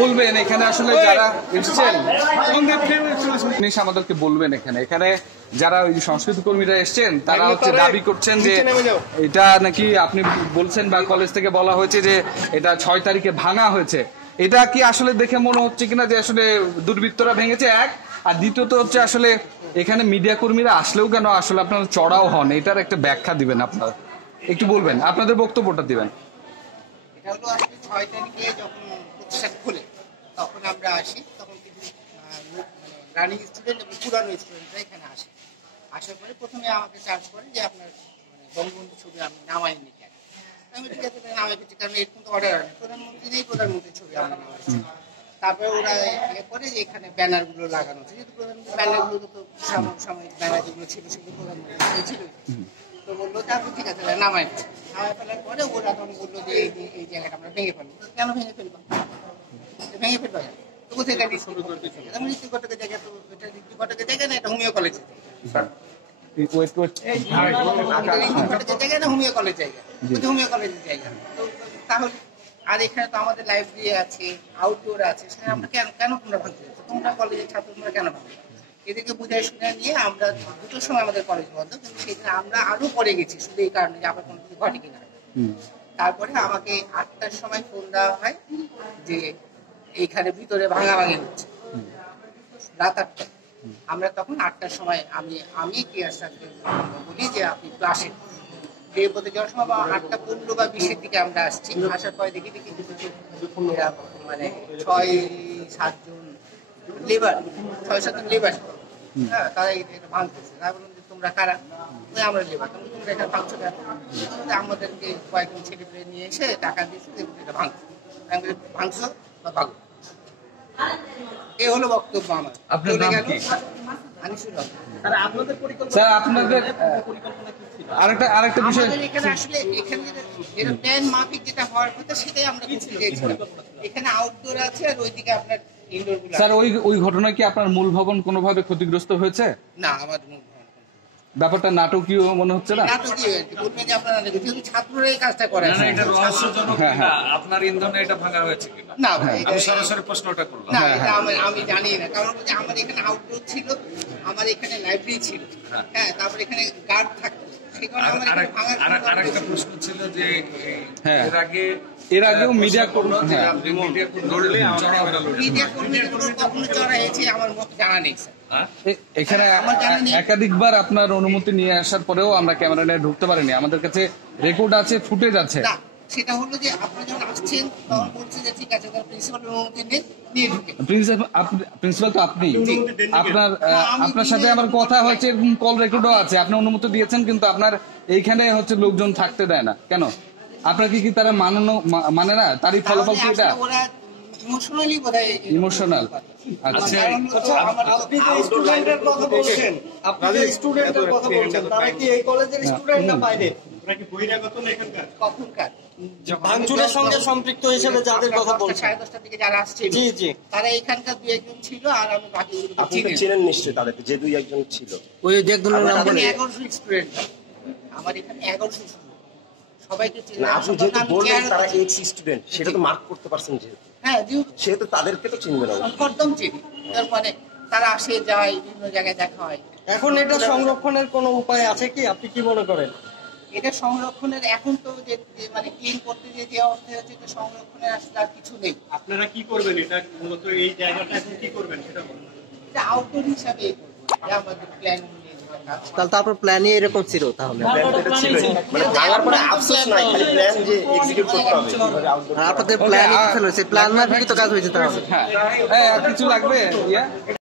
বলবেন এখানে আসলে যারা এসেছেন জিনিস আমাদেরকে বলবেন এখানে এখানে যারা ওই সংস্কৃতি কর্মীরা এসেছেন তারা হচ্ছে দাবি করছেন যে এটা নাকি আপনি বলছেন বা কলেজ থেকে বলা হয়েছে যে এটা 6 তারিখে ভাঙা হয়েছে। এটা কি আসলে দেখে মনে হচ্ছে কিনা যে আসলে দুর্বৃত্তরা ভেঙেছে এক, আর দ্বিতীয়ত হচ্ছে আসলে এখানে মিডিয়া কর্মীরা আসলেও কেন আসলে আপনারা চড়াও হন, এটার একটা ব্যাখ্যা দিবেন, আপনারা একটু বলবেন, আপনাদের বক্তব্যটা দিবেন। এটা হলো আসলে 6 তারিখে যখন প্রতিষ্ঠান খুলে তখন আমরা আসি, তখন কিছু রানিং স্টুডেন্ট এবং পুরানো স্টুডেন্টরা এখানে আসে। আসার পরে প্রথমে আমাকে চার্জ করে যে আপনার বঙ্গবন্ধু ছবি আমি নামাইনি কেন। আমি ঠিক আছে নামাই পেয়েছি, কারণ এরকম তো অর্ডার হয় প্রধানমন্ত্রী নেই, প্রধানমন্ত্রীর ছবি আমরা নামাইছি। তারপরে ওরা ইয়ে করে যে এখানে ব্যানারগুলো লাগানো আছে, যেহেতু প্রধানমন্ত্রী ব্যানারগুলো তো সাময়িক ব্যানার যেগুলো ছিল সেগুলো প্রধানমন্ত্রী ছিল, তো বললো যে আপনি ঠিক আছে নামাই ফেলার পরে ওরা তখন বললো যে এই জায়গাটা আমরা ভেঙে ফেলবো। কেন ভেঙে ফেলবো? ভেঙে ফেলবো তো কোথায় এটা ঋতু ঘটকের জায়গা, তো এটা ঋতু ঘটকের জায়গা না, এটা হোমিও কলেজের জায়গা না, হোমিও কলেজ জায়গা, হোমিও কলেজের জায়গা। তো তাহলে আর এখানে তো আমাদের লাইব্রেরি আছে, আউটডোর আছে, সেখানে আমরা কেন তোমরা ভাঙতে যাচ্ছ? তোমরা কলেজের ছাত্র তোমরা কেন ভাঙতে? এদেরকে বুঝাই শুনে নিয়ে আমরা 2টোর সময় আমাদের কলেজ বন্ধ, কিন্তু সেদিন আমরা আরো পরে গেছি শুধু এই কারণে যে আবার কোনো কিছু ঘটে কিনা। তারপরে আমাকে 8টার সময় ফোন দেওয়া হয় যে এইখানে ভিতরে ভাঙাভাঙি হচ্ছে, রাত 8টায়। আমরা তখন 8টার সময় আমি টিয়ারসাকে বলি যে আপনি ক্লাসে বলতে যাওয়ার সময় 8:15 বা 20-এর দিকে আমরা আসছি। আসার পরে দেখি মানে 6-7 জন লেবার, 6-7 জন লেবার, হ্যাঁ, তারা এটা ভাঙতেছে। তারা বললাম যে তোমরা কারা? আমরা লেবার। তোমরা এটা ভাঙছো কেন? আমাদেরকে কয়েকজন ছেলে পেলে নিয়ে এসে টাকা দিয়েছে এটা ভাঙছো, ভাঙছো বা ভাঙো। এই হলো বক্তব্য আমার। আপনার নাম কি? আনিসুর রহমান। স্যার আপনাদের আরেকটা বিষয়, এখানে আসলে এখানে যেটা প্ল্যান মাফিক যেটা হওয়ার কথা সেটাই আমরা করতে চেয়েছিলাম। এখানে আউটডোর আছে আর ওইদিকে আপনার ইনডোর গুলো। স্যার ওই ঘটনায় কি আপনার মূল ভবন কোনোভাবে ক্ষতিগ্রস্ত হয়েছে? না, আমার মূল ভবন ব্যাপারটা নাটকীয় মনে হচ্ছে না? নাটকীয় বলবেন যে আপনারা যেহেতু ছাত্ররা এই কাজটা করে না, এটা রহস্যজনক কিনা আপনার ইন্ধনে এটা ভাঙা হয়েছে কিনা? না ভাই, আমি সরাসরি প্রশ্নটা করলাম। না, এটা আমি জানি না, কারণ হচ্ছে আমার এখানে আউটডোর ছিল, আমার এখানে লাইব্রেরি ছিল, হ্যাঁ, তারপর এখানে গার্ড থাকতো। আরেকটা প্রশ্ন ছিল যে এর আগেও মিডিয়া কখনো চড়া হয়েছে আমার জানা নেই স্যার। এখানে একাধিকবার আপনার অনুমতি নিয়ে আসার পরেও আমরা ক্যামেরা নিয়ে ঢুকতে পারিনি, আমাদের কাছে রেকর্ড আছে, ফুটেজ আছে। সেটা হলো যে আপনি যখন আসছেন তখন বলছেন যে ঠিক আছে প্রিন্সিপালের অনুমতি নেই, নিয়ে ঢুকে। প্রিন্সিপাল তো আপনি, আপনার সাথে আমার কথা হয়েছে, এরকম কল রেকর্ডও আছে, আপনি অনুমতি দিয়েছেন, কিন্তু আপনার এইখানে হচ্ছে লোকজন থাকতে দেয় না কেন? আপনার কি তারা মানে না? তারই ফলাফল কি এটা? ইমোশনাল। আচ্ছা, আপনি যে স্টুডেন্টের কথা বলছেন, তারা কি এই কলেজের স্টুডেন্ট না বাইরে? ভাঙচুরের সঙ্গে সম্পৃক্ত হিসেবে যাদের কথা বলছেন 10:30 দিকে যারা আসছে, জি জি, তারা এখানকার 2-1 ছিল, আর আমি বাকিগুলোকে আপনি চিনেন নিশ্চয়ই তাদেরকে, যে 2-1 ছিল। ওই যে একজনের নাম বলে 1100 স্টুডেন্ট, আমার এখানে 1100 স্টুডেন্ট, সবাইকে চিনেন। আপনি যেহেতু বললেন তারা এক্স স্টুডেন্ট, সেটা তো মার্ক করতে পারছেন যেহেতু, হ্যাঁ, সেহেতু তাদেরকে তো চিনবে না, একদম চিনি। তার মানে তারা আসে যায়, বিভিন্ন জায়গায় দেখা হয়। এখন এটা সংরক্ষণের কোনো উপায় আছে কি, আপনি কি মনে করেন? এটা সংরক্ষণের এখন তো যে মানে ক্লিন করতে যে অবস্থা হচ্ছে, তো সংরক্ষণের আসলে আর কিছু নেই। আপনারা কি করবেন? এটা মূলত এই জায়গাটা এখন কি করবেন সেটা বলুন। এটা আউটডোর হিসাবে করবো, আমাদের প্ল্যান অনুযায়ী। তারপর প্ল্যানই এরকম ছিল, তাহলে মানে ভাঙার পরে আফসোস নাই, খালি প্ল্যান যে এক্সিকিউট করতে হবে। আপনাদের প্ল্যান প্ল্যান মাফিক তো কাজ হয়েছে তাহলে। হ্যাঁ, কিছু লাগবে?